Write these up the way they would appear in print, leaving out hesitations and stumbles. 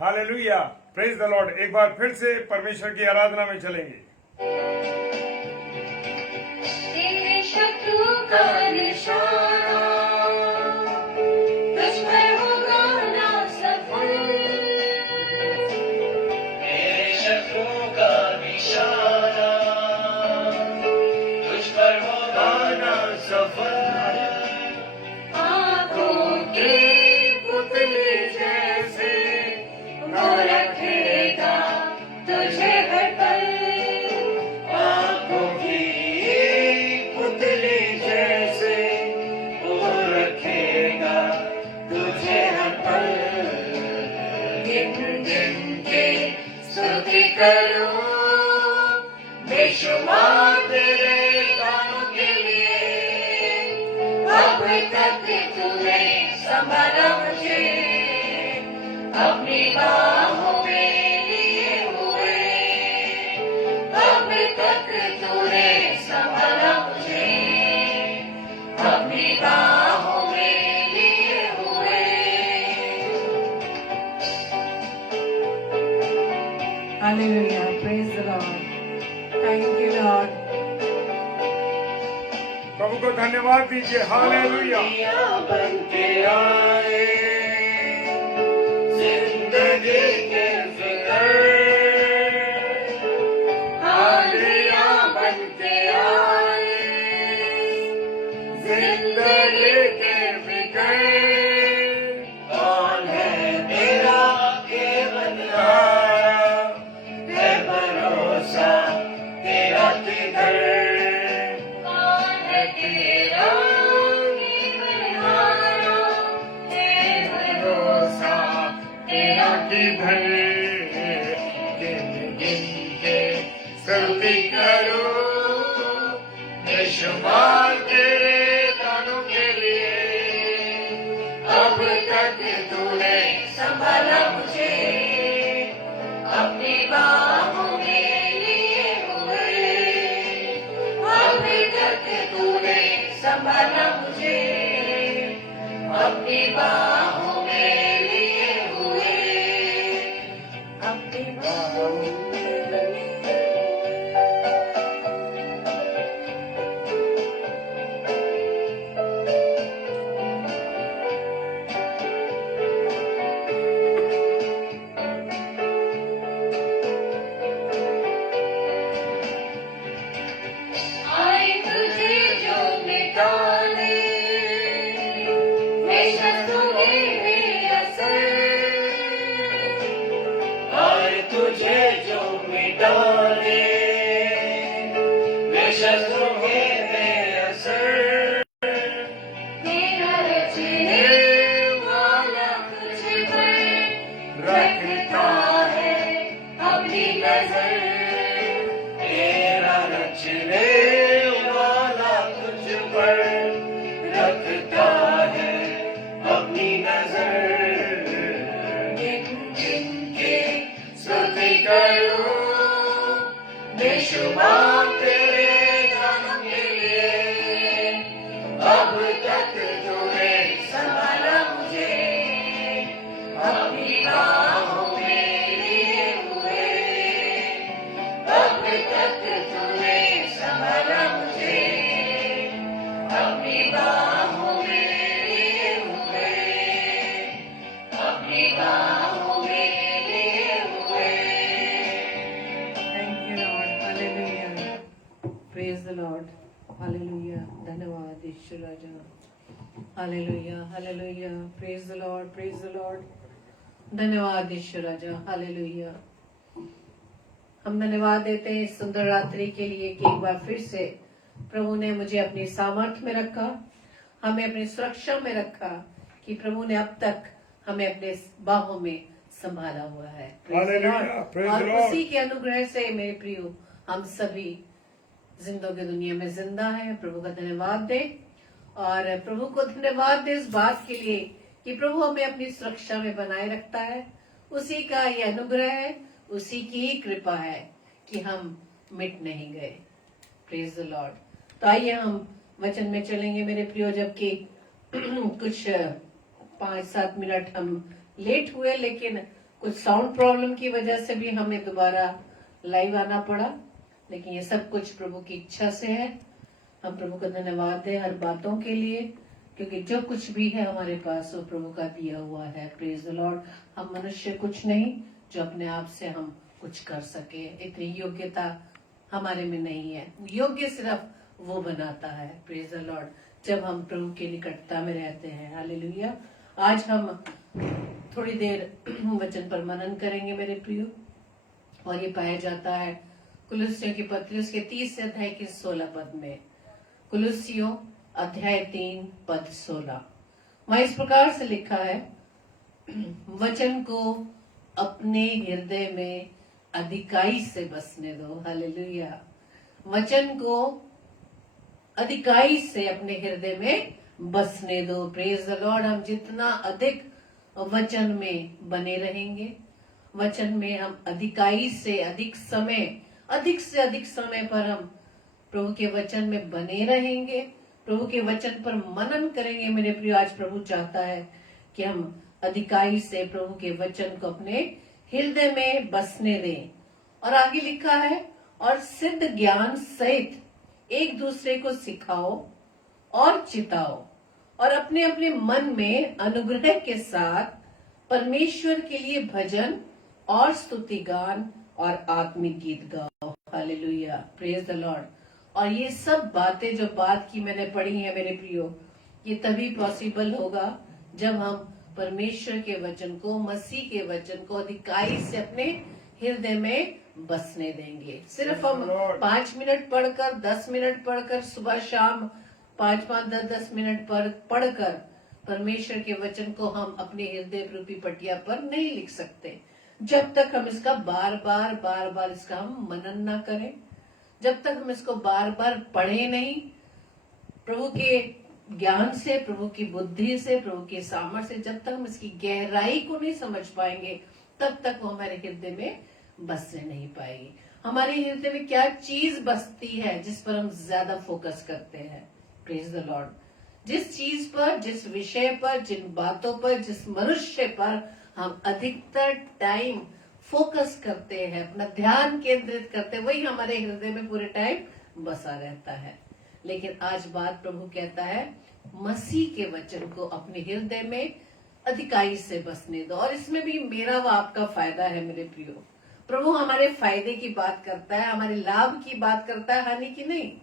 Hallelujah, praise the Lord. एक बार फिर से परमेश्वर की आराधना में चलेंगे। तेरे शत्रु का निशाना तुझ पर होगा ना सफल। तेरे शत्रु का निशाना तुझ पर होगा ना सफल। आंखों की पुतली जैसे वो रखेगा तुझे हर पल। आंखों की पुतली जैसे वो रखेगा तुझे हर पल। गिन गिन के स्तुति करो बेशुमार तेरे दानों के लिए। अब तक तूने संभाला मुझे अपनी बाहों में लिए हुए। अब तक तूने संभाला मुझे अपनी बाहों में लिए हुए। Hallelujah. Praise the Lord. Thank you, Lord. प्रभु को धन्यवाद दीजिए। हालेलुया। बन के आए जिंदगी के फिकर। आंधियां बन के आए जिंदगी के फिकर। कौन है तेरा केवलहारा, है भरोसा तेरा किधर। कौन है तेरा कीमतहारा, है भरोसा तेरा किधर गिन गिन के स्तुति करो बेशुमार तेरे दानों के लिए। अब तक तूने संभाला मुझे अपनी बाहों में लिए हुए। अब तक तूने संभाला मुझे अपनी बाहों में लिए हुए। अपनी बाहों में आए तुझे जो निकाले वे शत्रु में असर। आए तुझे जो मिटाने वे शत्रु में असर। तेरा रचने वाला तुझ पर रखता है अपनी नजर। तेरा रचने वाला तुझ पर रखता है अपनी नजर। गिन गिन के स्तुति करो बेशुमार तेरे दानों के लिए। अब तक तूने संभाला मुझे अपनी बाहों में लिए हुए। अब तक तूने संभाला मुझे अपनी बाहों में लिए हुए। अपनी बाहों में लिए हुए। Thank you, Lord. Hallelujah. Praise the Lord. Hallelujah. धन्यवाद ईश्वर राजा। Hallelujah. Hallelujah. Praise the Lord. Praise the Lord. धन्यवाद ईश्वर राजा। Hallelujah. हम धन्यवाद देते हैं इस सुंदर रात्रि के लिए कि एक बार फिर से प्रभु ने मुझे अपनी सामर्थ्य में रखा, हमें अपनी सुरक्षा में रखा, कि प्रभु ने अब तक हमें अपने बाहों में संभाला हुआ है। Praise the Lord. Hallelujah. Praise और the Lord. उसी के अनुग्रह से मेरे प्रियो हम सभी जिंदों की दुनिया में जिंदा है। प्रभु का धन्यवाद दे और प्रभु को धन्यवाद दे इस बात के लिए कि प्रभु हमें अपनी सुरक्षा में बनाए रखता है। उसी का ये अनुग्रह है, उसी की ही कृपा है कि हम मिट नहीं गए। Praise the Lord. तो आइए हम वचन में चलेंगे मेरे प्रियो, जबकि कुछ 5-7 मिनट हम लेट हुए, लेकिन कुछ साउंड प्रॉब्लम की वजह से भी हमें दोबारा लाइव आना पड़ा, लेकिन ये सब कुछ प्रभु की इच्छा से है। हम प्रभु का धन्यवाद दें हर बातों के लिए, क्योंकि जो कुछ भी है हमारे पास वो प्रभु का दिया हुआ है। Praise the Lord. हम मनुष्य कुछ नहीं जो अपने आप से हम कुछ कर सके, इतनी योग्यता हमारे में नहीं है। योग्य सिर्फ वो बनाता है। Praise the lord. जब हम प्रभु की निकटता में रहते हैं। हालेलुया। आज हम थोड़ी देर वचन पर मनन करेंगे मेरे प्रियो, और ये पाया जाता है कुलुस्सियों की पत्री उसके 30 अध्याय के 16 पद में। कुलुस्सियों अध्याय 3 पद 16 वहां इस प्रकार से लिखा है, वचन को अपने हृदय में अधिकाई से बसने दो। हालेलुया। वचन को अधिकाई से अपने हृदय में बसने दो। Praise the Lord. हम जितना अधिक वचन में बने रहेंगे, वचन में हम अधिकाई से अधिक समय पर हम प्रभु के वचन में बने रहेंगे, प्रभु के वचन पर मनन करेंगे। मेरे प्रिय, आज प्रभु चाहता है कि हम अधिकाई से प्रभु के वचन को अपने हृदय में बसने दें। और आगे लिखा है, और सिद्ध ज्ञान सहित एक दूसरे को सिखाओ और चिताओ, और अपने अपने मन में अनुग्रह के साथ परमेश्वर के लिए भजन और स्तुति गान और आत्मिक गीत गाओ। हालेलुया। Praise the Lord. और ये सब बातें जो बात की मैंने पढ़ी है मेरे प्रियो, ये तभी पॉसिबल होगा जब हम परमेश्वर के वचन को, मसीह के वचन को अधिकाई से अपने हृदय में बसने देंगे। सिर्फ हम 5 मिनट पढ़कर, 10 मिनट पढ़कर, सुबह शाम 5-5, 10-10 मिनट पढ़कर परमेश्वर के वचन को हम अपने हृदय रूपी पटिया पर नहीं लिख सकते, जब तक हम इसका बार बार इसका हम मनन ना करें, जब तक हम इसको बार बार पढ़े नहीं, प्रभु के ज्ञान से, प्रभु की बुद्धि से, प्रभु के सामर्थ्य से, जब तक हम इसकी गहराई को नहीं समझ पाएंगे, तब तक वो हमारे हृदय में बसने नहीं पाएगी। हमारे हृदय में क्या चीज बसती है जिस पर हम ज्यादा फोकस करते हैं? Praise the Lord. जिस चीज पर, जिस विषय पर, जिन बातों पर, जिस मनुष्य पर हम अधिकतर टाइम फोकस करते हैं, अपना ध्यान केंद्रित करते हैं, वही हमारे हृदय में पूरे टाइम बसा रहता है। लेकिन आज बात प्रभु कहता है, मसीह के वचन को अपने हृदय में अधिकाई से बसने दो। और इसमें भी मेरा व आपका फायदा है मेरे प्रियो। प्रभु हमारे फायदे की बात करता है, हमारे लाभ की बात करता है, हानि की नहीं।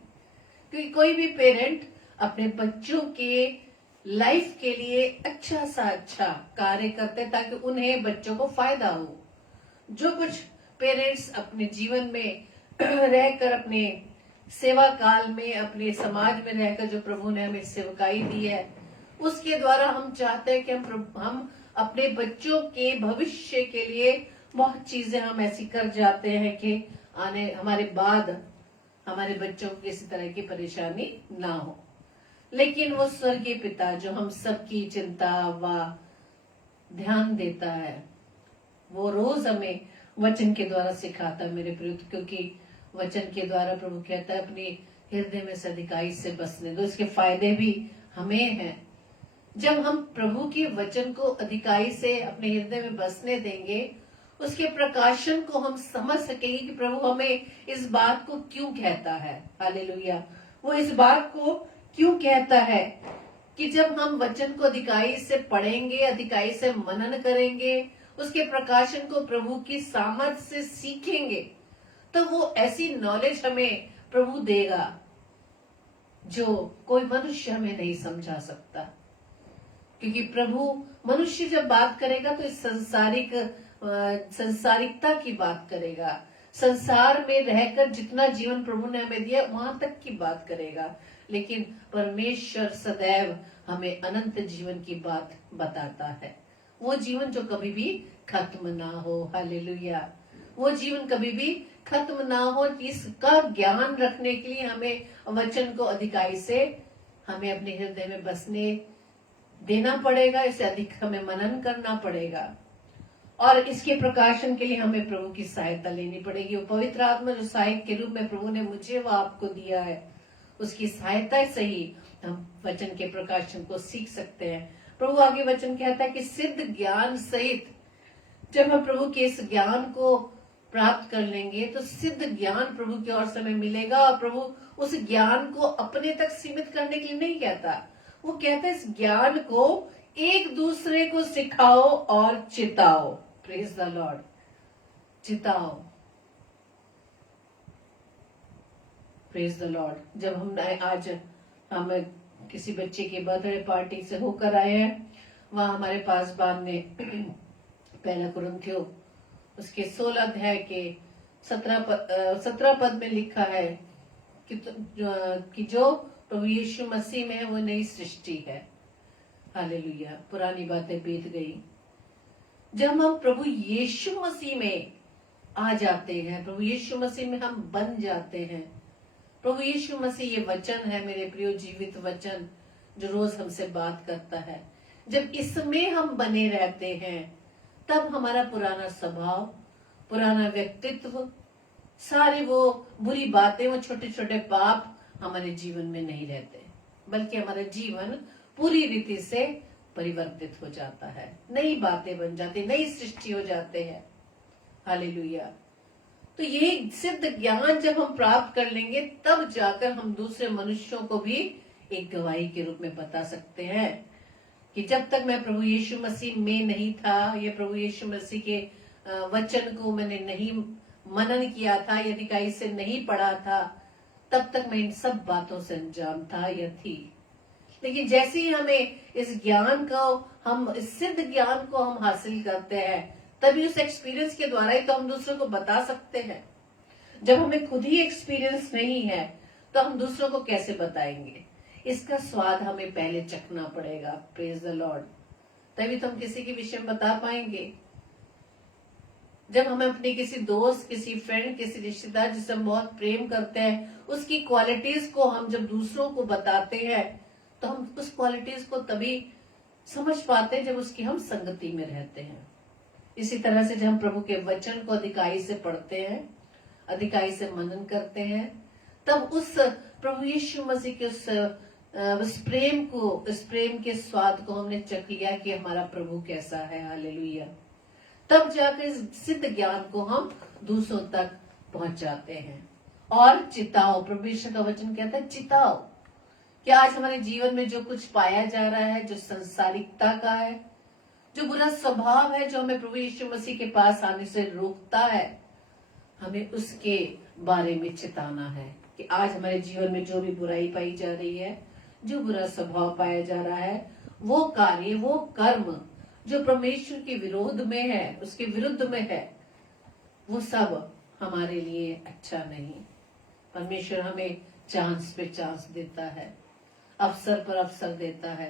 क्योंकि कोई भी पेरेंट अपने बच्चों के लाइफ के लिए अच्छा सा अच्छा कार्य करते ताकि उन्हें, बच्चों को फायदा हो। जो कुछ पेरेंट्स अपने जीवन में रहकर, अपने सेवा काल में, अपने समाज में रहकर जो प्रभु ने हमें सेवकाई दी है, उसके द्वारा हम चाहते हैं कि हम अपने बच्चों के भविष्य के लिए बहुत चीजें हम ऐसी कर जाते हैं कि आने हमारे बाद हमारे बच्चों को किसी तरह की परेशानी ना हो। लेकिन वो स्वर्गीय पिता जो हम सबकी चिंता व ध्यान देता है, वो रोज हमें वचन के द्वारा सिखाता है मेरे प्रिय। क्योंकि वचन के द्वारा प्रभु कहता है, अपने हृदय में से अधिकाई से बसने दो। इसके फायदे भी हमें हैं। जब हम प्रभु के वचन को अधिकाई से अपने हृदय में बसने देंगे, उसके प्रकाशन को हम समझ सकेंगे कि प्रभु हमें इस बात को क्यों कहता है। हालेलुया। वो इस बात को क्यों कहता है कि जब हम वचन को अधिकाई से पढ़ेंगे, अधिकाई से मनन करेंगे, उसके प्रकाशन को प्रभु की सामर्थ से सीखेंगे, तो वो ऐसी नॉलेज हमें प्रभु देगा जो कोई मनुष्य हमें नहीं समझा सकता। क्योंकि प्रभु, मनुष्य जब बात करेगा तो इस संसारिकता की बात करेगा, संसार में रहकर जितना जीवन प्रभु ने हमें दिया वहां तक की बात करेगा। लेकिन परमेश्वर सदैव हमें अनंत जीवन की बात बताता है, वो जीवन जो कभी भी खत्म ना हो। हालेलुया। वो जीवन कभी भी खत्म ना हो। इसका ज्ञान रखने के लिए हमें वचन को अधिकाई से हमें अपने हृदय में बसने देना पड़ेगा, इसे अधिक हमें मनन करना पड़ेगा। और इसके प्रकाशन के लिए हमें प्रभु की सहायता लेनी पड़ेगी। वो पवित्र आत्मा जो सहायक के रूप में प्रभु ने मुझे व आपको दिया है, उसकी सहायता से ही हम वचन के प्रकाशन को सीख सकते हैं। प्रभु आगे वचन कहता है कि सिद्ध ज्ञान सहित जब हम प्रभु के इस ज्ञान को प्राप्त कर लेंगे तो सिद्ध ज्ञान प्रभु की ओर से हमें मिलेगा। और प्रभु उस ज्ञान को अपने तक सीमित करने के लिए नहीं कहता, वो कहता है इस ज्ञान को एक दूसरे को सिखाओ और चिताओ। Praise the lord. चिताओ। Praise the lord. जब हम किसी बच्चे के बर्थडे पार्टी से होकर आए हैं, वहां हमारे पासबान ने पहला कुरिन्थियों उसके 16 अध्याय के 17 पद में लिखा है कि जो प्रभु यीशु मसीह में है वो नई सृष्टि है। हालेलुया। पुरानी बातें बीत गई। जब हम प्रभु यीशु मसीह में आ जाते हैं, प्रभु यीशु मसीह में हम बन जाते हैं। प्रभु यीशु मसीह ये वचन है मेरे प्रियो, जीवित वचन जो रोज हमसे बात करता है। जब इसमें हम बने रहते हैं तब हमारा पुराना स्वभाव, पुराना व्यक्तित्व, सारी वो बुरी बातें, वो छोटे छोटे पाप हमारे जीवन में नहीं रहते, बल्कि हमारा जीवन पूरी रीति से परिवर्तित हो जाता है। नई बातें बन जाती, नई सृष्टि हो जाते हैं। हालेलुया। तो ये सिद्ध ज्ञान जब हम प्राप्त कर लेंगे तब जाकर हम दूसरे मनुष्यों को भी एक गवाही के रूप में बता सकते हैं कि जब तक मैं प्रभु यीशु मसीह में नहीं था, या प्रभु यीशु मसीह के वचन को मैंने नहीं मनन किया था, यदि कहीं से नहीं पढ़ा था, तब तक मैं इन सब बातों से अनजान था या थी। लेकिन जैसे ही हमें इस ज्ञान को, हम इस सिद्ध ज्ञान को हम हासिल करते हैं, तभी उस एक्सपीरियंस के द्वारा ही तो हम दूसरों को बता सकते हैं। जब हमें खुद ही एक्सपीरियंस नहीं है तो हम दूसरों को कैसे बताएंगे? इसका स्वाद हमें पहले चखना पड़ेगा। Praise the Lord. तभी तो हम किसी के विषय में बता पाएंगे। जब हम अपने किसी दोस्त, किसी फ्रेंड, किसी रिश्तेदार जिसे हम बहुत प्रेम करते हैं, उसकी क्वालिटीज को हम जब दूसरों को बताते हैं तो हम उस क्वालिटीज को तभी समझ पाते हैं जब उसकी हम संगति में रहते हैं। इसी तरह से जब हम प्रभु के वचन को अधिकाई से पढ़ते हैं, अधिकाई से मनन करते हैं, तब उस प्रभु यीशु मसीह के उस प्रेम के स्वाद को हमने चख लिया कि हमारा प्रभु कैसा है। हालेलुया। तब जाकर इस सिद्ध ज्ञान को हम दूसरों तक पहुंचाते हैं। और चिताओ, प्रभु यीशु का वचन कहता है चिताओ। क्या आज हमारे जीवन में जो कुछ पाया जा रहा है, जो संसारिकता का है, जो बुरा स्वभाव है, जो हमें प्रभु यीशु मसीह के पास आने से रोकता है, हमें उसके बारे में चिताना है कि आज हमारे जीवन में जो भी बुराई पाई जा रही है, जो बुरा स्वभाव पाया जा रहा है, वो कार्य, वो कर्म जो परमेश्वर के विरोध में है, उसके विरुद्ध में है, वो सब हमारे लिए अच्छा नहीं। परमेश्वर हमें चांस पे चांस देता है, अवसर पर अवसर देता है,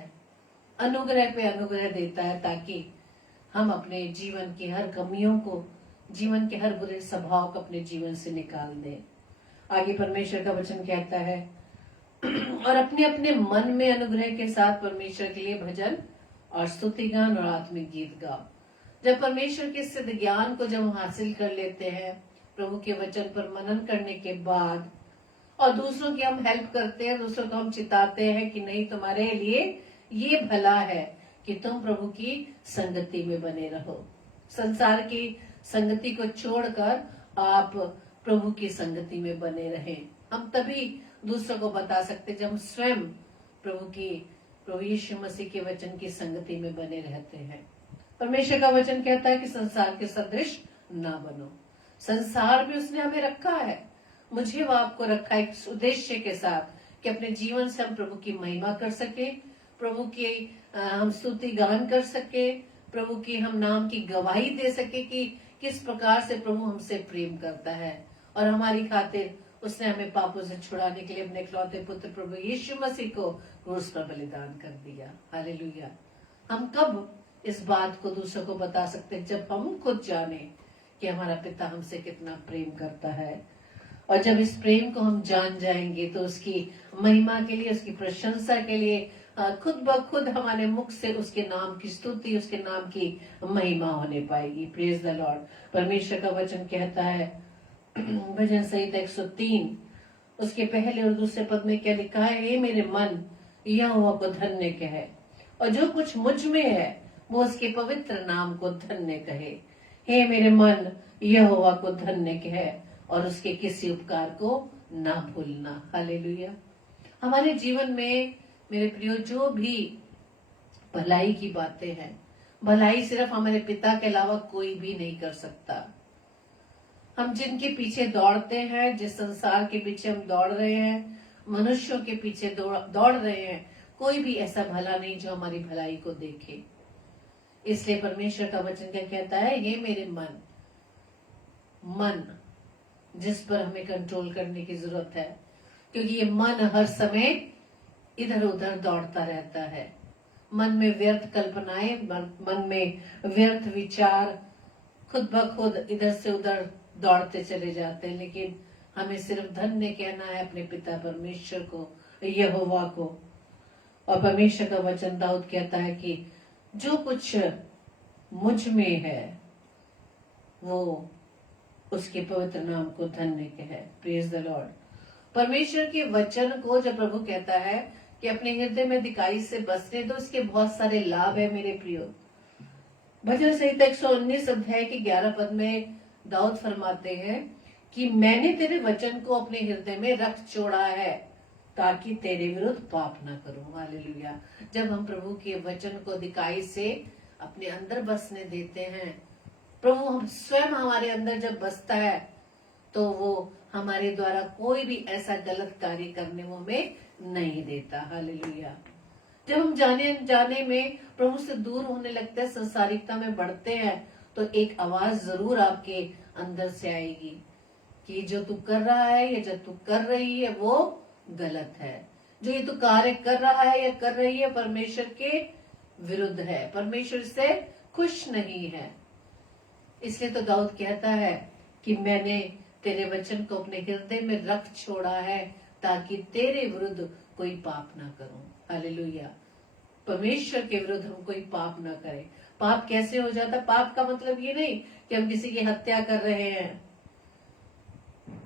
अनुग्रह पे अनुग्रह देता है, ताकि हम अपने जीवन की हर कमियों को, जीवन के हर बुरे स्वभाव को अपने जीवन से निकाल दें। आगे परमेश्वर का वचन कहता है और अपने अपने मन में अनुग्रह के साथ परमेश्वर के लिए भजन और स्तुति गान और आत्मिक गीत गाओ। जब परमेश्वर के सिद्ध ज्ञान को जब हम हासिल कर लेते हैं, प्रभु के वचन पर मनन करने के बाद, और दूसरों की हम हेल्प करते हैं, दूसरों को हम चिताते हैं कि नहीं, तुम्हारे लिए ये भला है कि तुम प्रभु की संगति में बने रहो। संसार की संगति को छोड़कर आप प्रभु की संगति में बने रहें। हम तभी दूसरों को बता सकते जब हम स्वयं प्रभु यीशु मसीह के वचन की संगति में बने रहते हैं। परमेश्वर का वचन कहता है कि संसार के सदृश ना बनो। संसार भी उसने हमें रखा है, मुझे व आपको रखा है इस उद्देश्य के साथ कि अपने जीवन से हम प्रभु की महिमा कर सके, प्रभु की हम स्तुति गान कर सके, प्रभु की हम नाम की गवाही दे सके कि किस प्रकार से प्रभु हमसे प्रेम करता है, और हमारी खातिर उसने हमें पापों से छुड़ाने के लिए अपने इकलौते पुत्र प्रभु यीशु मसीह को क्रूस पर बलिदान कर दिया। हालेलुया। हम कब इस बात को दूसरों को बता सकते हैं? जब हम खुद जाने कि हमारा पिता हमसे कितना प्रेम करता है। और जब इस प्रेम को हम जान जाएंगे तो उसकी महिमा के लिए, उसकी प्रशंसा के लिए खुद ब खुद हमारे मुख से उसके नाम की स्तुति, उसके नाम की महिमा होने पाएगी। Praise the Lord. परमेश्वर का वचन कहता है भजन संहिता 103 उसके पहले और दूसरे पद में क्या लिखा है? हे मेरे मन, यहोवा को धन्य कहे, और जो कुछ मुझ में है वो उसके पवित्र नाम को धन्य कहे। हे मेरे मन, यहोवा को धन्य कह और उसके किसी उपकार को ना भूलना। हालेलुया। हमारे जीवन में मेरे प्रियो जो भी भलाई की बातें हैं, भलाई सिर्फ हमारे पिता के अलावा कोई भी नहीं कर सकता। हम जिनके पीछे दौड़ते हैं, जिस संसार के पीछे हम दौड़ रहे हैं, मनुष्यों के पीछे दौड़ रहे हैं, कोई भी ऐसा भला नहीं जो हमारी भलाई को देखे। इसलिए परमेश्वर का वचन क्या कहता है, ये मेरे मन जिस पर हमें कंट्रोल करने की जरूरत है, क्योंकि ये मन हर समय इधर उधर दौड़ता रहता है। मन में व्यर्थ कल्पनाएं, मन में व्यर्थ विचार खुद ब खुद इधर से उधर दौड़ते चले जाते हैं। लेकिन हमें सिर्फ धन्य कहना है अपने पिता परमेश्वर को, यहोवा को। और परमेश्वर का वचन दाऊद कहता है कि जो कुछ मुझ में है वो उसके पवित्र नाम को धन्य कहे। Praise the Lord. परमेश्वर के वचन को जब प्रभु कहता है कि अपने हृदय में अधिकाई से बसने दो, इसके बहुत सारे लाभ है मेरे प्रियो। भजन संहिता 119 अध्याय के 11 पद में दाऊद फरमाते हैं कि मैंने तेरे वचन को अपने हृदय में रख छोड़ा है ताकि तेरे विरुद्ध पाप ना करूं। हालेलुया। जब हम प्रभु के वचन को अधिकाई से अपने अंदर बसने देते हैं, प्रभु हम स्वयं हमारे अंदर जब बसता है तो वो हमारे द्वारा कोई भी ऐसा गलत कार्य करने वो हमें नहीं देता। हालेलुया। जब हम जाने अनजाने में प्रभु से दूर होने लगते हैं, संसारिकता में बढ़ते हैं, तो एक आवाज जरूर आपके अंदर से आएगी कि जो तू कर रहा है या जो तू कर रही है वो गलत है। जो ये तू कार्य कर रहा है या कर रही है परमेश्वर के विरुद्ध है, परमेश्वर से खुश नहीं है। इसलिए तो दाऊद कहता है कि मैंने तेरे वचन को अपने हृदय में रख छोड़ा है ताकि तेरे विरुद्ध कोई पाप ना करूं। हालेलुया। परमेश्वर के विरुद्ध हम कोई पाप ना करें। पाप कैसे हो जाता? पाप का मतलब ये नहीं कि हम किसी की हत्या कर रहे हैं।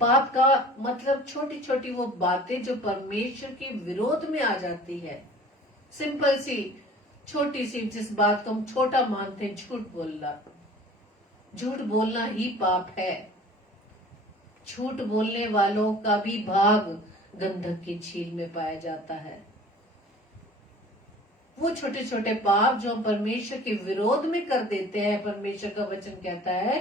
पाप का मतलब छोटी छोटी वो बातें जो परमेश्वर के विरोध में आ जाती है। सिंपल सी छोटी सी जिस बात को हम छोटा मानते हैं, झूठ बोलना। झूठ बोलना ही पाप है। झूठ बोलने वालों का भी भाग गंधक की झील में पाया जाता है। वो छोटे छोटे पाप जो हम परमेश्वर के विरोध में कर देते हैं, परमेश्वर का वचन कहता है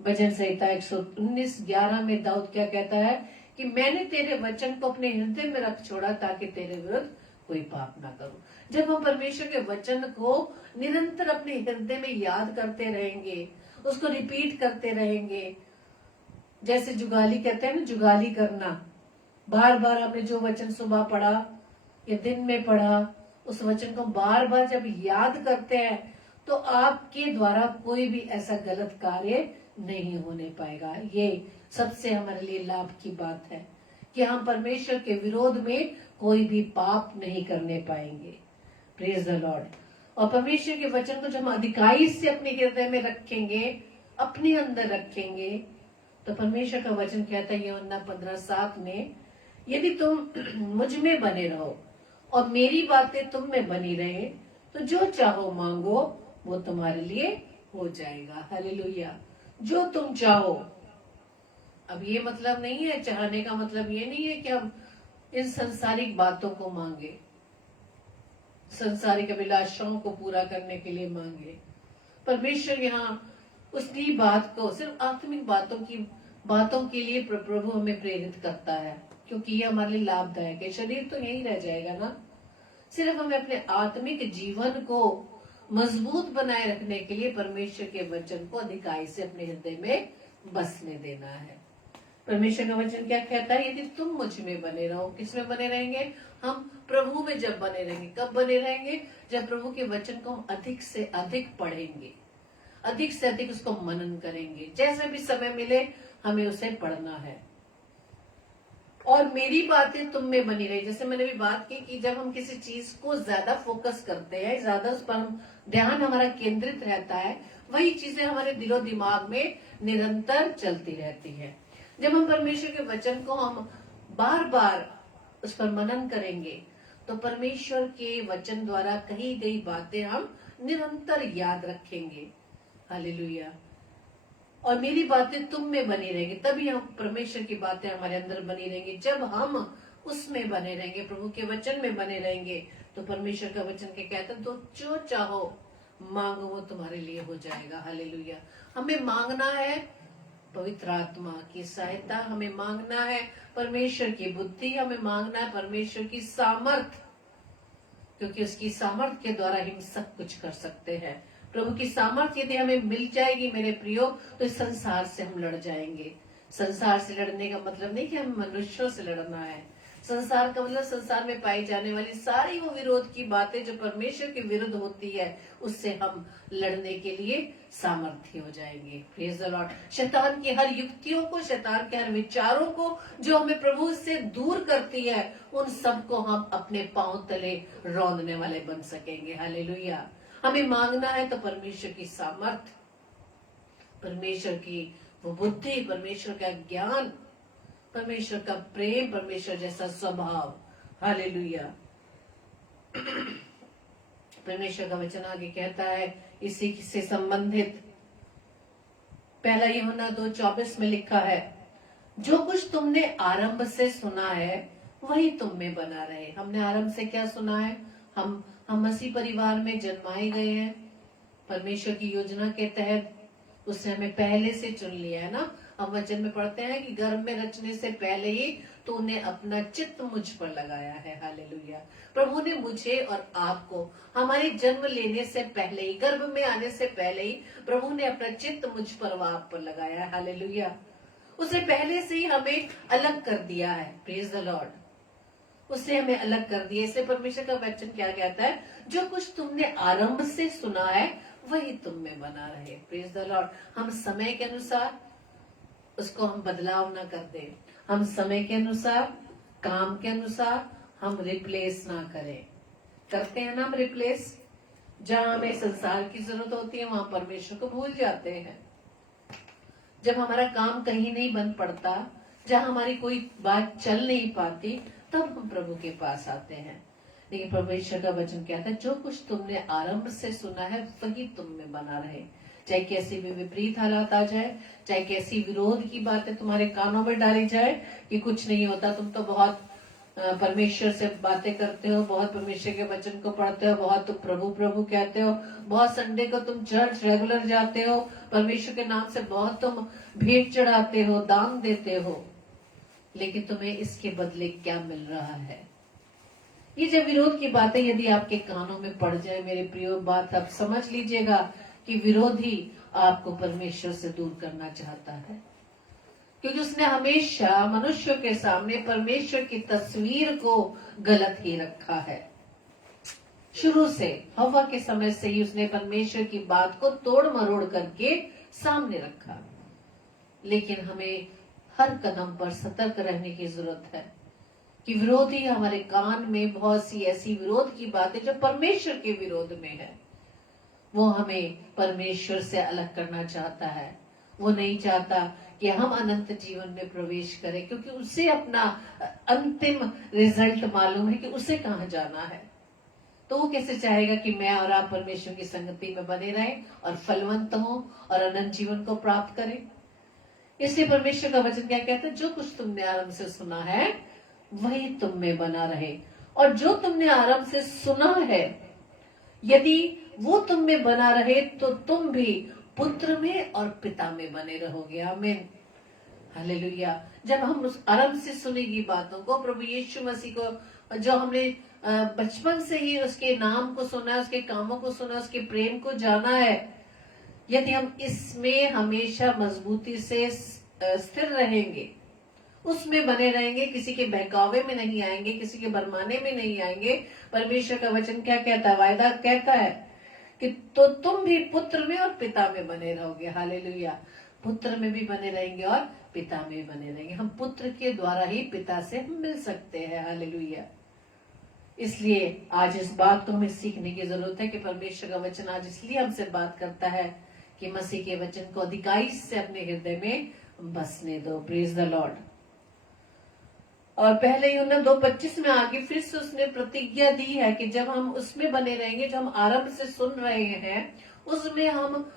भजन संहिता 119:11 में दाऊद क्या कहता है कि मैंने तेरे वचन को अपने हृदय में रख छोड़ा ताकि तेरे विरुद्ध कोई पाप ना करूं। जब हम परमेश्वर के वचन को निरंतर अपने हृदय में याद करते रहेंगे, उसको रिपीट करते रहेंगे, जैसे जुगाली कहते हैं ना, जुगाली करना, बार बार आपने जो वचन सुबह पढ़ा या दिन में पढ़ा, उस वचन को बार बार जब याद करते हैं तो आपके द्वारा कोई भी ऐसा गलत कार्य नहीं होने पाएगा। ये सबसे हमारे लिए लाभ की बात है कि हम परमेश्वर के विरोध में कोई भी पाप नहीं करने पाएंगे। Praise the Lord. और परमेश्वर के वचन को जब हम अधिकाई से अपने हृदय में रखेंगे, अपने अंदर रखेंगे, तो परमेश्वर का वचन कहता है यूहन्ना 15:7 में, यदि तुम मुझ में बने रहो और मेरी बातें तुम में बनी रहे तो जो चाहो मांगो वो तुम्हारे लिए हो जाएगा। हालेलुया। जो तुम चाहो। अब ये मतलब नहीं है, चाहने का मतलब ये नहीं है कि हम इन संसारिक बातों को मांगे, संसारिक अभिलाषाओं को पूरा करने के लिए मांगे। परमेश्वर यहाँ उसकी बात को सिर्फ आत्मिक बातों के लिए प्रभु हमें प्रेरित करता है, क्योंकि ये हमारे लिए लाभदायक है। शरीर तो यही रह जाएगा ना। सिर्फ हमें अपने आत्मिक जीवन को मजबूत बनाए रखने के लिए परमेश्वर के वचन को अधिकाई से अपने हृदय में बसने देना है। परमेश्वर का वचन क्या कहता है? यदि तुम मुझ में बने रहो। किस में बने रहेंगे? हम प्रभु में जब बने रहेंगे। कब बने रहेंगे? जब प्रभु के वचन को हम अधिक से अधिक पढ़ेंगे, अधिक से अधिक उसको मनन करेंगे। जैसे भी समय मिले हमें उसे पढ़ना है। और मेरी बातें तुम में बनी रही। जैसे मैंने भी बात की कि जब हम किसी चीज को ज्यादा फोकस करते हैं, ज्यादा उस पर हम ध्यान हमारा केंद्रित रहता है, वही चीजें हमारे दिलो दिमाग में निरंतर चलती रहती है। जब हम परमेश्वर के वचन को हम बार बार उस पर मनन करेंगे तो परमेश्वर के वचन द्वारा कही गई बातें हम निरंतर याद रखेंगे। हालेलुया। और मेरी बातें तुम में बनी रहेंगी, तभी हम परमेश्वर की बातें हमारे अंदर बनी रहेंगी। जब हम उसमें बने रहेंगे, प्रभु के वचन में बने रहेंगे, तो परमेश्वर का वचन के कहते हैं, तो जो चाहो मांगो वो तुम्हारे लिए हो जाएगा। हालेलुया। हमें मांगना है पवित्र आत्मा की सहायता, हमें मांगना है परमेश्वर की बुद्धि, हमें मांगना है परमेश्वर की सामर्थ, क्योंकि उसकी सामर्थ के द्वारा हम सब कुछ कर सकते हैं। प्रभु की सामर्थ्य यदि हमें मिल जाएगी मेरे प्रियो, तो इस संसार से हम लड़ जाएंगे। संसार से लड़ने का मतलब नहीं कि हम मनुष्यों से लड़ना है। संसार का मतलब संसार में पाई जाने वाली सारी वो विरोध की बातें जो परमेश्वर के विरुद्ध होती है, उससे हम लड़ने के लिए सामर्थ्य हो जाएंगे। Praise the Lord. शैतान की हर युक्तियों को, शैतान के हर विचारों को जो हमें प्रभु से दूर करती है, उन सबको हम अपने पांव तले रौंदने वाले बन सकेंगे। हालेलुया। हमें मांगना है तो परमेश्वर की सामर्थ, परमेश्वर की वो बुद्धि, परमेश्वर का ज्ञान, परमेश्वर का प्रेम, परमेश्वर जैसा स्वभाव। हालेलुया। परमेश्वर का वचन आगे कहता है इसी से संबंधित, पहला यूहन्ना 2:24 में लिखा है, जो कुछ तुमने आरंभ से सुना है वही तुम में बना रहे। हमने आरंभ से क्या सुना है? हम मसीह परिवार में जन्माए गए हैं, परमेश्वर की योजना के तहत उसने हमें पहले से चुन लिया है ना। हम वचन में पढ़ते हैं कि गर्भ में रचने से पहले ही तो उन्हें अपना चित्त मुझ पर लगाया है। हालेलुया। प्रभु ने मुझे और आपको हमारे जन्म लेने से पहले ही, गर्भ में आने से पहले ही प्रभु ने अपना चित्त मुझ पर व आप पर लगाया है। हालेलुया। उसने पहले से ही हमें अलग कर दिया है। Praise the Lord. उसने हमें अलग कर दिया। इसलिए परमेश्वर का वचन क्या कहता है? जो कुछ तुमने आरंभ से सुना है वही तुम में बना रहे। Praise the Lord. हम समय के अनुसार उसको हम बदलाव ना कर दे। हम समय के अनुसार, काम के अनुसार हम रिप्लेस ना करें। करते हैं ना हम रिप्लेस। जहां हमें संसार की जरूरत होती है वहां परमेश्वर को भूल जाते हैं। जब हमारा काम कहीं नहीं बन पड़ता, जहां हमारी कोई बात चल नहीं पाती, तब हम प्रभु के पास आते हैं। लेकिन परमेश्वर का वचन कहता है, जो कुछ तुमने आरंभ से सुना है वही तुम में बना रहे। चाहे कैसी भी विपरीत हालात आ जाए, चाहे कैसी विरोध की बातें तुम्हारे कानों में डाली जाए कि कुछ नहीं होता, तुम तो बहुत परमेश्वर से बातें करते हो, बहुत परमेश्वर के वचन को पढ़ते हो, बहुत तुम प्रभु प्रभु कहते हो, बहुत संडे को तुम चर्च रेगुलर जाते हो, परमेश्वर के नाम से बहुत तुम भेंट चढ़ाते हो, दान देते हो, लेकिन तुम्हें इसके बदले क्या मिल रहा है? ये जो विरोध की बातें यदि आपके कानों में पड़ जाए मेरे प्रियो, बात आप समझ लीजिएगा कि विरोधी आपको परमेश्वर से दूर करना चाहता है, क्योंकि उसने हमेशा मनुष्यों के सामने परमेश्वर की तस्वीर को गलत ही रखा है। शुरू से, हवा के समय से ही उसने परमेश्वर की बात को तोड़ मरोड़ करके सामने रखा। लेकिन हमें हर कदम पर सतर्क रहने की जरूरत है कि विरोधी हमारे कान में बहुत सी ऐसी विरोध की बातें जो परमेश्वर के विरोध में है, वो हमें परमेश्वर से अलग करना चाहता है। वो नहीं चाहता कि हम अनंत जीवन में प्रवेश करें, क्योंकि उसे अपना अंतिम रिजल्ट मालूम है कि उसे कहाँ जाना है। तो वो कैसे चाहेगा कि मैं और आप परमेश्वर की संगति में बने रहें और फलवंत हों और अनंत जीवन को प्राप्त करें? इसलिए परमेश्वर का वचन क्या कहता है? जो कुछ तुमने आरंभ से सुना है वही तुम में बना रहे। और जो तुमने आरंभ से सुना है यदि वो तुम में बना रहे, तो तुम भी पुत्र में और पिता में बने रहोगे। आमीन। हालेलुया। जब हम उस आरंभ से सुनेगी बातों को, प्रभु यीशु मसीह को जो हमने बचपन से ही उसके नाम को सुना है, उसके कामों को सुना, उसके प्रेम को जाना है, यदि हम इसमें हमेशा मजबूती से स्थिर रहेंगे, उसमें बने रहेंगे, किसी के बहकावे में नहीं आएंगे, किसी के भरमाने में नहीं आएंगे। परमेश्वर का वचन क्या कहता है? वायदा कहता है कि तो तुम भी पुत्र में और पिता में बने रहोगे। हालेलुया। पुत्र में भी बने रहेंगे और पिता में भी बने रहेंगे। हम पुत्र के द्वारा ही पिता से हम मिल सकते हैं। हालेलुया। इसलिए आज इस बात को हमें सीखने की जरूरत है कि परमेश्वर का वचन आज इसलिए हमसे बात करता है कि मसीह के वचन को अधिकाई से अपने हृदय में बसने दो। Praise the Lord. और पहले यूहन्ना 2:25 में आगे फिर से उसने प्रतिज्ञा दी है कि जब हम उसमें बने रहेंगे, जो हम आरंभ से सुन रहे हैं, उसमें हम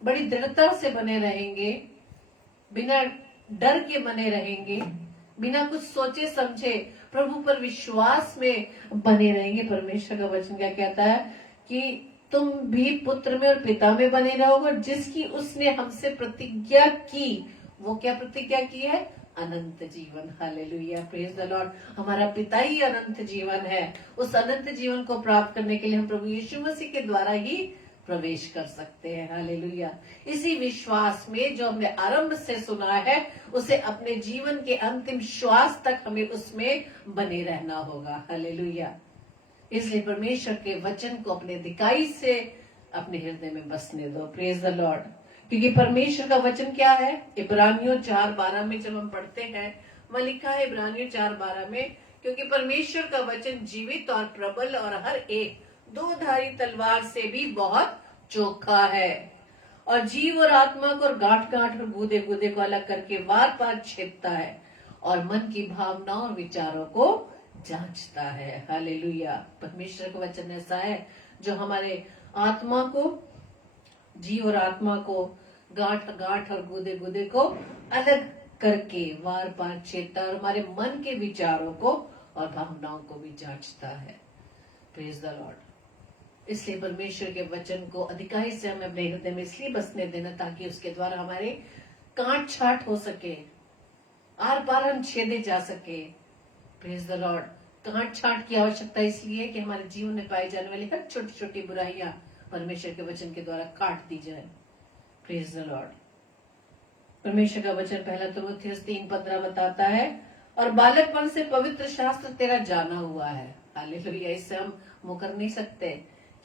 बड़ी दृढ़ता से बने रहेंगे, बिना डर के बने रहेंगे, बिना कुछ सोचे समझे प्रभु पर विश्वास में बने रहेंगे, परमेश्वर का वचन क्या कहता है कि तुम भी पुत्र में और पिता में बने रहोगे, जिसकी उसने हमसे प्रतिज्ञा की। वो क्या प्रतिज्ञा की है? अनंत जीवन। Hallelujah, praise the Lord. हमारा पिता ही अनंत जीवन है। उस अनंत जीवन को प्राप्त करने के लिए हम प्रभु यीशु मसीह के द्वारा ही प्रवेश कर सकते हैं। हालेलुया। इसी विश्वास में जो हमने आरंभ से सुना है, उसे अपने जीवन के अंतिम श्वास तक हमें उसमें बने रहना होगा। हालेलुया। इसलिए परमेश्वर के वचन को अपने दिकाई से अपने हृदय में बसने दो। Praise the Lord. क्योंकि परमेश्वर का वचन क्या है? इब्रानियों 4:12 में जब हम पढ़ते हैं, वह लिखा है इब्रानियों 4:12 में, क्योंकि परमेश्वर का वचन जीवित और प्रबल और हर एक दो-धारी तलवार से भी बहुत चोखा है, और जीव और आत्मा को और गांठ-गांठ और गूदे-गूदे को अलग करके वार-पार छेदता है, और मन की भावनाओं और विचारों को जांचता है। हालेलुया। परमेश्वर का वचन ऐसा है जो हमारे आत्मा को, जीव और आत्मा को, गांठ और गूदे को अलग करके वार पार छेदता है, और हमारे मन के विचारों को और भावनाओं को भी जांचता है। Praise the Lord. इसलिए परमेश्वर के वचन को अधिकाई से हमें अपने हृदय में इसलिए बसने देना ताकि उसके द्वारा हमारे काट छाट हो सके, आर पार हम छेदे जा सके। Praise the Lord. काट छाट की आवश्यकता इसलिए कि हमारे जीवन में पाई जाने वाली हर छोटी छोटी बुराइयां परमेश्वर के वचन के द्वारा काट दी जाए। Praise the Lord. परमेश्वर का वचन 1 तिमुथियुस 3:15 बताता है, और बालकपन से पवित्र शास्त्र तेरा जाना हुआ है। हालेलुया। इससे हम मुकर नहीं सकते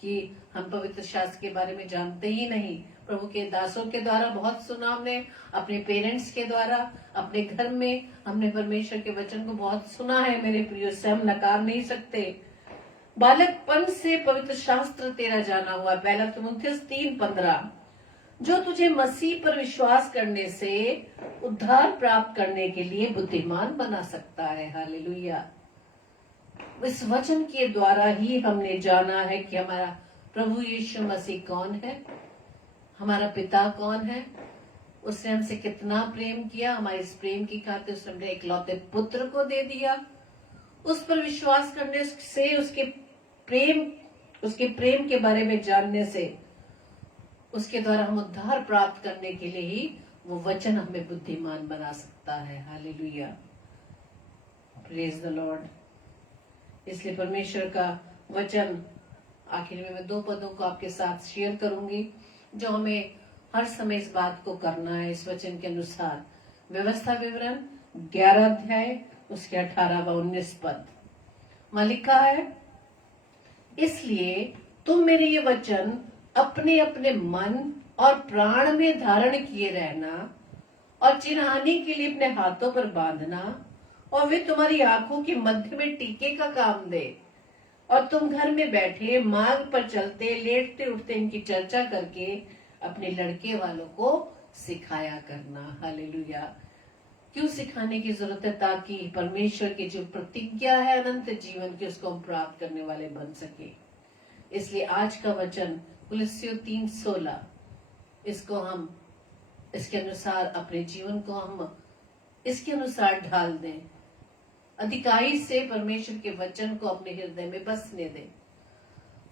कि हम पवित्र शास्त्र के बारे में जानते ही नहीं। प्रभु के दासों के द्वारा बहुत सुना हमने, अपने पेरेंट्स के द्वारा, अपने घर में हमने परमेश्वर के वचन को बहुत सुना है मेरे प्रियो, से हम नकार नहीं सकते। बालकपन से पवित्र शास्त्र तेरा जाना हुआ। 1 तिमुथियुस 3:15, जो तुझे मसीह पर विश्वास करने से उद्धार प्राप्त करने के लिए बुद्धिमान बना सकता है। हालेलुया। इस वचन के द्वारा ही हमने जाना है कि हमारा प्रभु यीशु मसीह कौन है, हमारा पिता कौन है, उसने हमसे कितना प्रेम किया, हमारे इस प्रेम की खातिर उसने अपने इकलौते पुत्र को दे दिया। उस पर विश्वास करने से, उसके प्रेम के बारे में जानने से, उसके द्वारा हम उद्धार प्राप्त करने के लिए ही वो वचन हमें बुद्धिमान बना सकता है। हालेलुया। Praise the Lord. इसलिए परमेश्वर का वचन आखिर में मैं 2 पदों को आपके साथ शेयर करूंगी जो हमें हर समय इस बात को करना है। इस वचन के अनुसार व्यवस्था विवरण 11 अध्याय उसके 18 व 19 पद में लिखा है, इसलिए तुम मेरे ये वचन अपने अपने मन और प्राण में धारण किए रहना, और चिन्हाने के लिए अपने हाथों पर बांधना, और वे तुम्हारी आंखों के मध्य में टीके का काम दे, और तुम घर में बैठे, मार्ग पर चलते, लेटते उठते इनकी चर्चा करके अपने लड़के वालों को सिखाया करना। हालेलुया। क्यों सिखाने की जरूरत है? ताकि परमेश्वर की जो प्रतिज्ञा है अनंत जीवन की, उसको हम प्राप्त करने वाले बन सके। इसलिए आज का वचन कुलस्सियों 3:16, इसको हम इसके अनुसार अपने जीवन को हम इसके अनुसार ढाल दें, अधिकाई से परमेश्वर के वचन को अपने हृदय में बसने दें।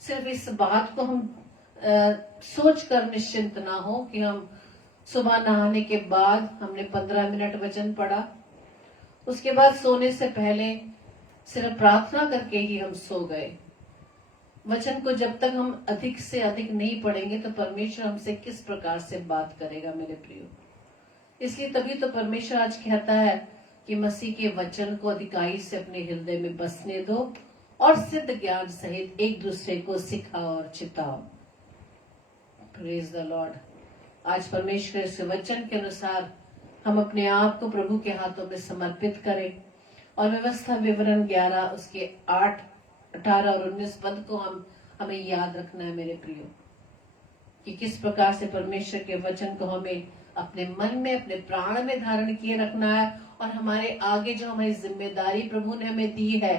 सिर्फ इस बात को हम सोच कर निश्चिंत ना हो कि हम सुबह नहाने के बाद हमने 15 मिनट वचन पढ़ा, उसके बाद सोने से पहले सिर्फ प्रार्थना करके ही हम सो गए। वचन को जब तक हम अधिक से अधिक नहीं पढ़ेंगे तो परमेश्वर हमसे किस प्रकार से बात करेगा मेरे प्रियो। इसलिए तभी तो परमेश्वर आज कहता है कि मसीह के वचन को अधिकाई से अपने हृदय में बसने दो, और सिद्ध ज्ञान सहित एक दूसरे को सिखाओ और चिताओ। Praise the Lord. आज परमेश्वर के वचन के अनुसार हम अपने आप को प्रभु के हाथों में समर्पित करें, और व्यवस्था विवरण 11 उसके 8, 18 और 19 पद को हमें याद रखना है मेरे प्रियो, कि किस प्रकार से परमेश्वर के वचन को हमें अपने मन में, अपने प्राण में धारण किए रखना है। और हमारे आगे जो हमारी जिम्मेदारी प्रभु ने हमें दी है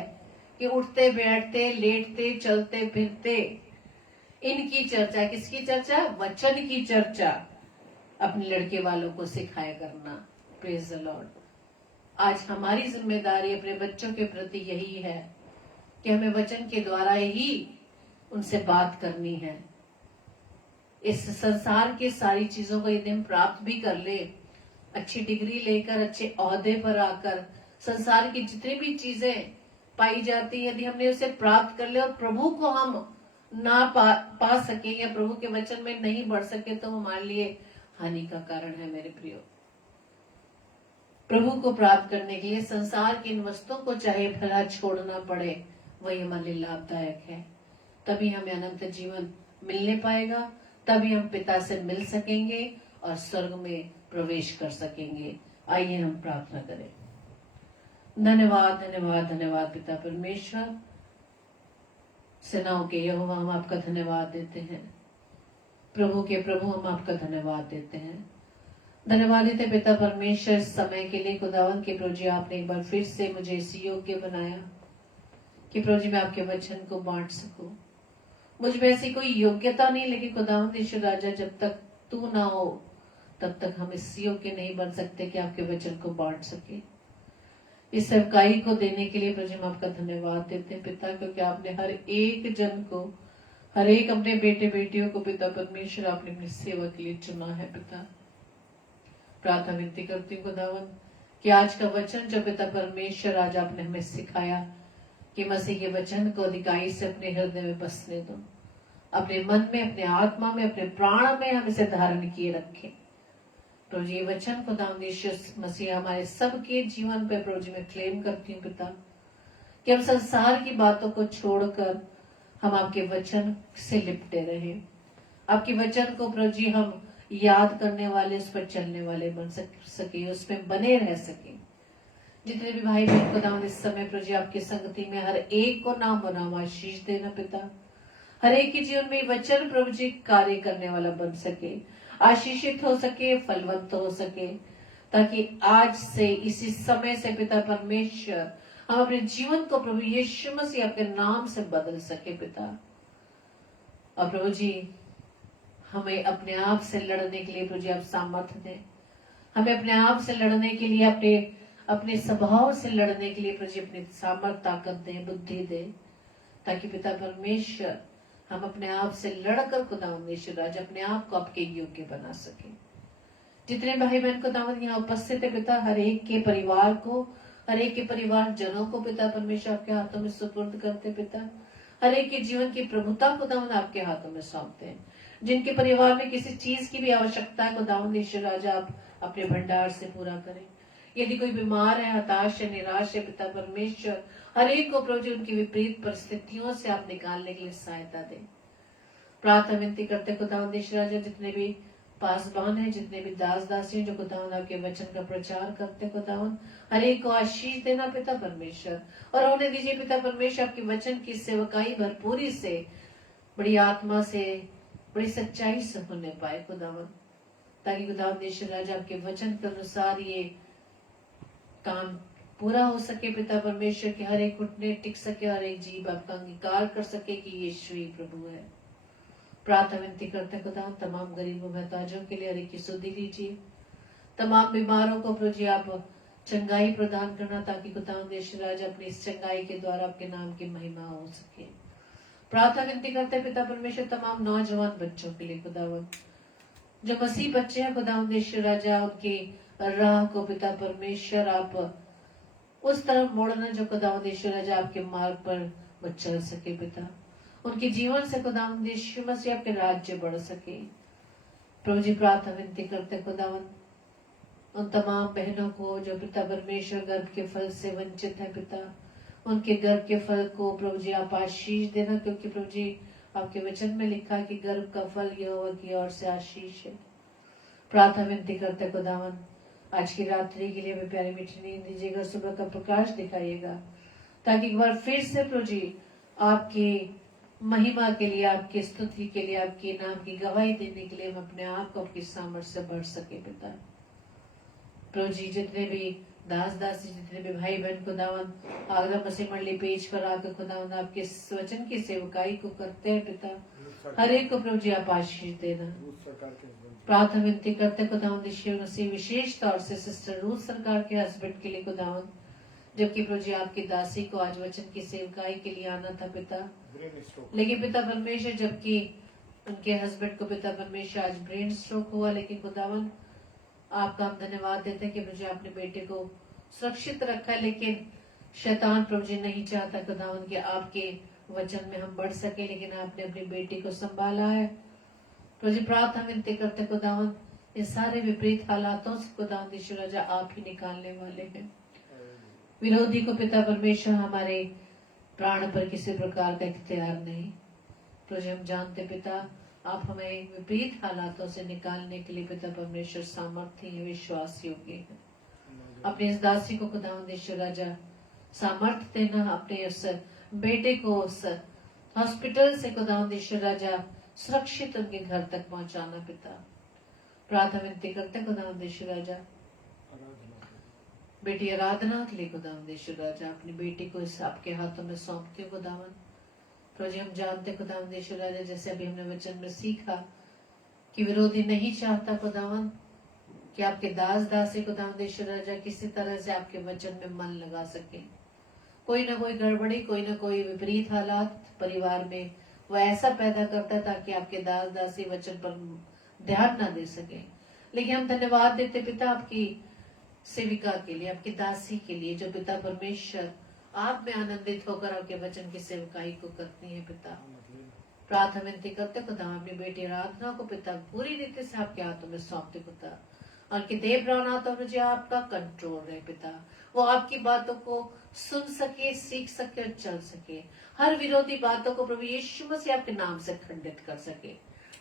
कि उठते बैठते, लेटते, चलते फिरते, इनकी चर्चा, किसकी चर्चा? वचन की चर्चा, अपने लड़के वालों को सिखाया करना। Praise the Lord. आज हमारी जिम्मेदारी अपने बच्चों के प्रति यही है कि हमें वचन के द्वारा ही उनसे बात करनी है। इस संसार के सारी चीजों को यदि हम प्राप्त भी कर ले, अच्छी डिग्री लेकर अच्छे ओहदे पर आकर, संसार की जितनी भी चीजें पाई जाती है यदि हमने उसे प्राप्त कर ले और प्रभु को हम ना पा सके या प्रभु के वचन में नहीं बढ़ सके तो हमारे लिए हानि का कारण है। मेरे प्रियो, प्रभु को प्राप्त करने के लिए संसार की इन वस्तुओं को चाहे भला छोड़ना पड़े, वही हमारे लिए लाभदायक है। तभी हमें अनंत जीवन मिलने पाएगा, तभी हम पिता से मिल सकेंगे और स्वर्ग में प्रवेश कर सकेंगे। आइए हम प्रार्थना करें। धन्यवाद धन्यवाद धन्यवाद पिता परमेश्वर, सेनाओं के यहोवा हम आपका धन्यवाद देते हैं। प्रभु के प्रभु हम आपका धन्यवाद देते हैं। धन्यवाद देते पिता परमेश्वर इस समय के लिए। खुदावन के प्रभु जी, आपने एक बार फिर से मुझे इस योग्य बनाया कि प्रभु जी मैं आपके वचन को बांट सकूं। मुझ में ऐसी कोई योग्यता नहीं, लेकिन खुदावन ईश्वर राजा, जब तक तू ना हो तब तक हम इस योग्य नहीं बन सकते कि आपके वचन को बांट सके। इस सेवकाई को देने के लिए प्रभु जी हम आपका धन्यवाद देते हैं पिता, क्योंकि आपने हर एक जन को, हर एक अपने बेटे बेटियों को पिता परमेश्वर आपने अपनी सेवा के लिए चुना है पिता। प्रार्थना विनती करती हूँ खुदावन कि आज का वचन जो पिता परमेश्वर आज आपने हमें सिखाया, कि मसीह के वचन को अधिकाई से अपने हृदय में बसने दो, अपने मन में, अपने आत्मा में, अपने प्राण में हम इसे धारण किए रखें। प्रभु जी ये वचन खुदावंद यीशु मसीह हमारे सबके जीवन पे प्रभु जी मैं क्लेम करती हूँ पिता, कि हम संसार की बातों को छोड़कर हम आपके वचन से लिपटे रहे। आपके वचन को प्रभु जी हम याद करने वाले, उस पर चलने वाले बन सके, उसमें बने रह सके। जितने भी भाई बहन खुदावंद इस समय प्रभु जी आपकी संगति में, हर एक को नाम बनाम आशीष देना पिता। हर एक के जीवन में वचन प्रभु जी कार्य करने वाला बन सके, आशीषित हो सके, फलवंत हो सके, ताकि आज से, इसी समय से पिता परमेश्वर हम अपने जीवन को प्रभु यीशु मसीह आपके नाम से बदल सके पिता। और प्रभु जी हमें अपने आप से लड़ने के लिए प्रभु जी आप सामर्थ्य दें। हमें अपने आप से लड़ने के लिए, अपने स्वभाव से लड़ने के लिए प्रभु जी अपनी सामर्थ्य, ताकत दें, बुद्धि दें, ताकि पिता परमेश्वर हम अपने आप से लड़कर खुदावंद यीशु राजा अपने आप को आपके योग्य बना सके। जितने भाई बहन खुदावंद यहाँ उपस्थित है पिता, हर एक के परिवार को, हर एक के परिवार जनों को पिता परमेश्वर आपके हाथों में सुपुर्द करते पिता। हर एक के जीवन की प्रभुता खुदावंद आपके हाथों में सौंपते हैं। जिनके परिवार में किसी चीज की भी आवश्यकता है खुदावंद यीशु राजा आप अपने भंडार से पूरा करें। यदि कोई बीमार है, हताश है, निराश है पिता परमेश्वर, हर एक को प्रभु जी उनकी विपरीत परिस्थितियों से आप निकालने के लिए सहायता दें। प्रार्थना विनती करते खुदावंद यीशु राजा, जितने भी पासबान है, जितने भी दास दासी हैं जो खुदावंद आपके वचन का प्रचार करते खुदावंद, हर एक को आशीष देना पिता परमेश्वर, और होने दीजिए पिता परमेश्वर आपके वचन की सेवकाई भरपूरी से, बड़ी आत्मा से, बड़ी सच्चाई से होने पाए खुदावंद, ताकि खुदावंद यीशु राजा आपके वचन के अनुसार ये काम पूरा हो सके पिता परमेश्वर, के हर एक घुटने टिक सके, हर एक जीव आपका अंगीकार कर सके कि यीशु ही प्रभु है। प्रार्थना विनती करते खुदा तमाम गरीबों महताजों के लिए हर एक की सुधि लीजिए। तमाम बीमारों को प्रभु जी आप चंगाई प्रदान करना, ताकि खुदावंद यीशु राजा अपनी इस चंगाई के द्वारा आपके नाम की महिमा हो सके। प्रार्थना विनती करते पिता परमेश्वर तमाम नौजवान बच्चों के लिए खुदावंद, जो मसीह बच्चे हैं खुदावंद यीशु राजा, उनकी राह को पिता परमेश्वर आप उस तरफ मोड़ना जो खुदावंद यीशु राजा आपके मार्ग पर वो चल सके पिता। उनके जीवन से खुदावंद यीशु मसीह आपके राज्य बढ़ सके। प्रभु जी प्रार्थना विनती करते खुदावंद उन तमाम बहनों को जो पिता परमेश्वर गर्भ के फल से वंचित है पिता, उनके गर्भ के फल को प्रभु जी आप आशीष देना, क्योंकि प्रभु जी आपके वचन में लिखा है कि गर्भ का फल यहोवा की ओर से आशीष है। प्रार्थना विनती करते खुदावंद आज की रात्रि के लिए भी प्यारी मीठी नींद दीजिएगा, सुबह का प्रकाश दिखाइएगा, ताकि एक बार फिर से प्रभु जी आपकी महिमा के लिए, आपकी स्तुति के लिए, आपके नाम की गवाही देने के लिए हम अपने आप को आपकी सामर्थ्य से बढ़ सके पिता। प्रभु जी जितने भी दास दासी, जितने भी भाई बहन खुदावंद आगरा मसीह मंडली पेज पर आकर खुदावंद आपके वचन की सेवकाई को करते हैं पिता, हर एक को प्रभु जी आप आशीष देना। प्रार्थना विनती करते खुदावंद यीशु मसीह विशेष तौर से सिस्टर रूथ सरकार के हस्बैंड के लिए खुदावंद, जबकि प्रभु जी आपकी दासी को आज वचन की सेवकाई के लिए आना था पिता, लेकिन पिता परमेश्वर जबकि उनके हस्बैंड को पिता परमेश्वर आज ब्रेन स्ट्रोक हुआ, लेकिन खुदावंद आपका हम धन्यवाद देते हैं कि प्रभु जी आपने बेटे को सुरक्षित रखा है, लेकिन शैतान प्रभु जी नहीं चाहता खुदावंद कि आपके वचन में हम बढ़ सके, लेकिन आपने अपनी बेटी को संभाला है। प्रभु जी प्रार्थना विनती करते खुदावंद, इन सारे विपरीत हालातों से खुदावंद यीशु राजा आप ही निकालने वाले हैं। विरोधी को पिता परमेश्वर हमारे प्राण पर किसी प्रकार का इख्तियार नहीं। प्रभु जी हम जानते पिता आप हमें विपरीत हालातों से निकालने के लिए पिता परमेश्वर सामर्थ्य है, विश्वास योग्य है। अपने इस दासी को खुदावंद यीशु राजा सामर्थ्य देना, अपने उस बेटे को उस हॉस्पिटल से खुदावंद यीशु राजा सुरक्षित उनके घर तक पहुंचाना पिता। प्रार्थना विनती करते खुदावंद यीशु राजा बेटी आराधना के लिए खुदावंद यीशु राजा अपनी बेटी को इस आपके हाथों में सौंपती हूँ खुदावंद। प्रभु जी हम जानते खुदावंद यीशु राजा जैसे अभी हमने वचन में सीखा कि विरोधी नहीं चाहता खुदावंद कि आपके दास दासी खुदावंद यीशु राजा किसी तरह से आपके वचन में मन लगा सके। कोई ना कोई गड़बड़ी, कोई ना कोई विपरीत हालात परिवार में वो ऐसा पैदा करता है ताकि आपके दास दासी वचन पर ध्यान ना दे सके। लेकिन हम धन्यवाद देते पिता आपकी सेविका के लिए, आपकी दासी के लिए, जो पिता परमेश्वर आप में आनंदित होकर आपके वचन की सेवकाई को करती है पिता। प्रार्थना विनती करते खुदा अपनी बेटी आराधना को पिता पूरी रीति से आपके हाथों में सौंपते खुदा, और कि देव प्राणात्मा मुझे आपका कंट्रोल है पिता, वो आपकी बातों को सुन सके, सीख सके और चल सके। हर विरोधी बातों को प्रभु यीशु मसीह आपके नाम से खंडित कर सके।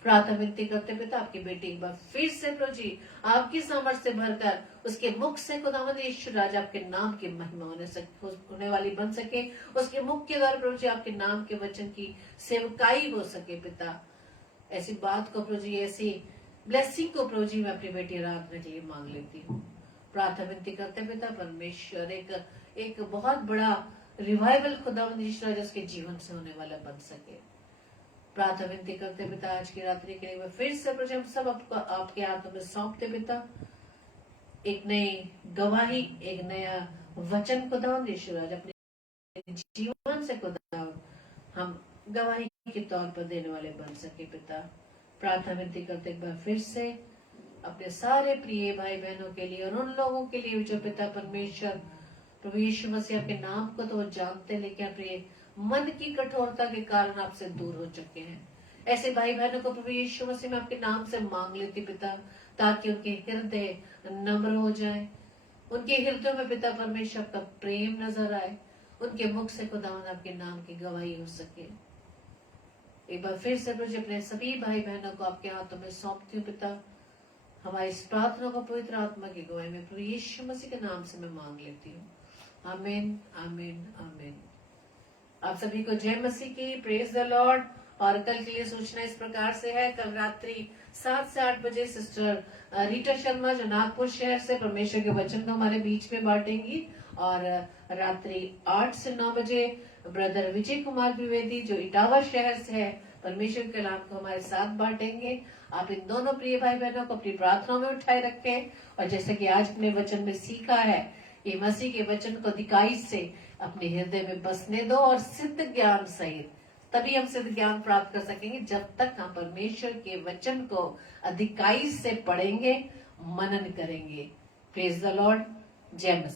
प्रार्थना विनती करते पिता आपकी बेटी एक बार फिर से प्रभु जी आपकी सामर्थ्य से भरकर उसके मुख से खुदावंद यीशु राजा आपके नाम की महिमा होने वाली बन सके। उसके मुख के द्वारा प्रभु जी आपके नाम के वचन की सेवकाई हो सके पिता। ऐसी बात को प्रभु जी, ऐसी ब्लेसिंग को प्रभु जी मैं अपनी बेटी आराधना के लिए मांग लेती हूँ। प्रार्थना विनती करते पिता परमेश्वर एक बहुत बड़ा रिवाइवल खुदावंद यीशु राजा उसके जीवन से होने वाला बन सके। प्रार्थना विनती करते पिता आज की रात्रि के लिए मैं फिर से प्रभु हम सब आपके हाथों में सौंपते पिता। एक नई गवाही, एक नया वचन खुदावंद यीशु राजा अपने जीवन से खुदावंद हम गवाही के तौर पर देने वाले बन सके पिता। प्रार्थना विनती करते एक बार फिर से अपने सारे प्रिय भाई बहनों के लिए और उन लोगों के लिए जो पिता परमेश्वर प्रभु यीशु मसीह आपके नाम को तो वो जानते, लेकिन अपने मन की कठोरता के कारण आपसे दूर हो चुके हैं। ऐसे भाई बहनों को प्रभु यीशु मसीह में आपके नाम से मांग लेती पिता, ताकि उनके हृदय नम्र हो जाए, उनके हृदय में पिता परमेश्वर का प्रेम नजर आए, उनके मुख से खुदावंद आपके नाम की गवाही हो सके। एक बार फिर से प्रभु अपने सभी भाई बहनों को आपके हाथों में सौंपती हूँ पिता। हमारी इस प्रार्थना को पवित्र आत्मा की गवाही में प्रभु यीशु मसीह के नाम से मैं मांग लेती हूँ। आमीन, आमीन, आमीन। आप सभी को जय मसीह की, प्रेज द लॉर्ड। और कल के लिए सूचना इस प्रकार से है, कल रात्रि 7 से 8 बजे सिस्टर रीटा शर्मा जो नागपुर शहर से परमेश्वर के वचन को हमारे बीच में बांटेंगी, और रात्रि 8 से 9 बजे ब्रदर विजय कुमार द्विवेदी जो इटावा शहर से है परमेश्वर के कलाम को हमारे साथ बांटेंगे। आप इन दोनों प्रिय भाई बहनों को अपनी प्रार्थनाओं में उठाए रखें, और जैसे कि आज अपने वचन में सीखा है, ये मसीह के वचन को अधिकाई से अपने हृदय में बसने दो, और सिद्ध ज्ञान सहित तभी हम सिद्ध ज्ञान प्राप्त कर सकेंगे जब तक हम परमेश्वर के वचन को अधिकाई से पढ़ेंगे, मनन करेंगे। Praise the Lord. जय मसीह।